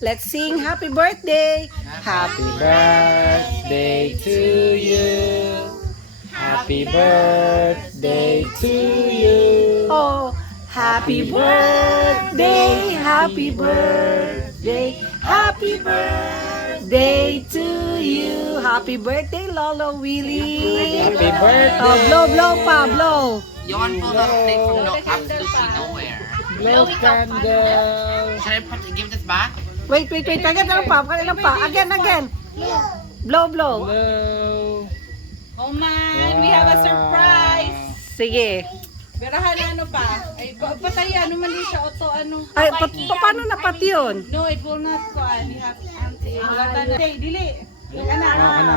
Let's sing happy birthday. Happy birthday to you. Happy birthday to you. Oh, happy birthday, happy birthday, happy birthday to you. Happy birthday, Lolo Willie. Happy birthday. Oh, blow pa, blow. You want to take from absolutely nowhere. Blow candle. Should I give this back? Wait. Kagad lang pa. Again. Blow. Blow. Oh man, we have a surprise. Sige. Berahan ano pa? Ay, patay ano mali siya auto ano. Ay, paano na pati yun? No, it will not go. You have auntie. Wala na. Dili. Ana. Ano ka na?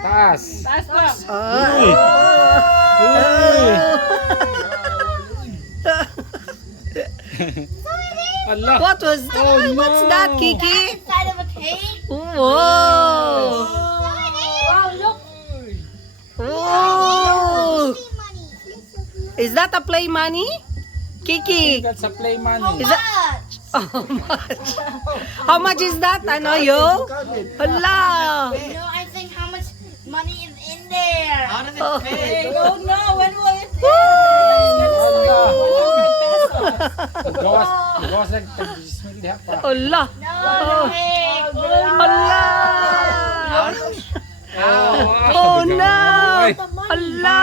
Taas. Taas pa. Allah. What was that? Oh, What's no. that, Kiki? Inside of a cake. Whoa! Wow, look. Whoa! Money. Is that a play money? Kiki, That's a play money. is that how much? How much is that? Ano yo? Hala! No, I think how much money is in there. How does it Oh. fit? Oh no, when will it hit? Gawas lang bismillah pa. Hala! No, Oh. cake. Hala! Oh no! Hala!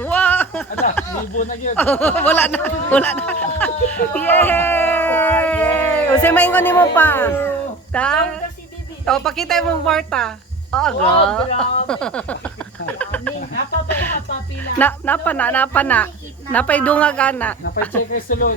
Wow! Ala, libo na yun. Wala na. Yay! O si maingon ni mo pa. Ta? O pakita mo Marta. Oh, Napapila. Napa na. Napay dunga ka na. Napay check kay sulod.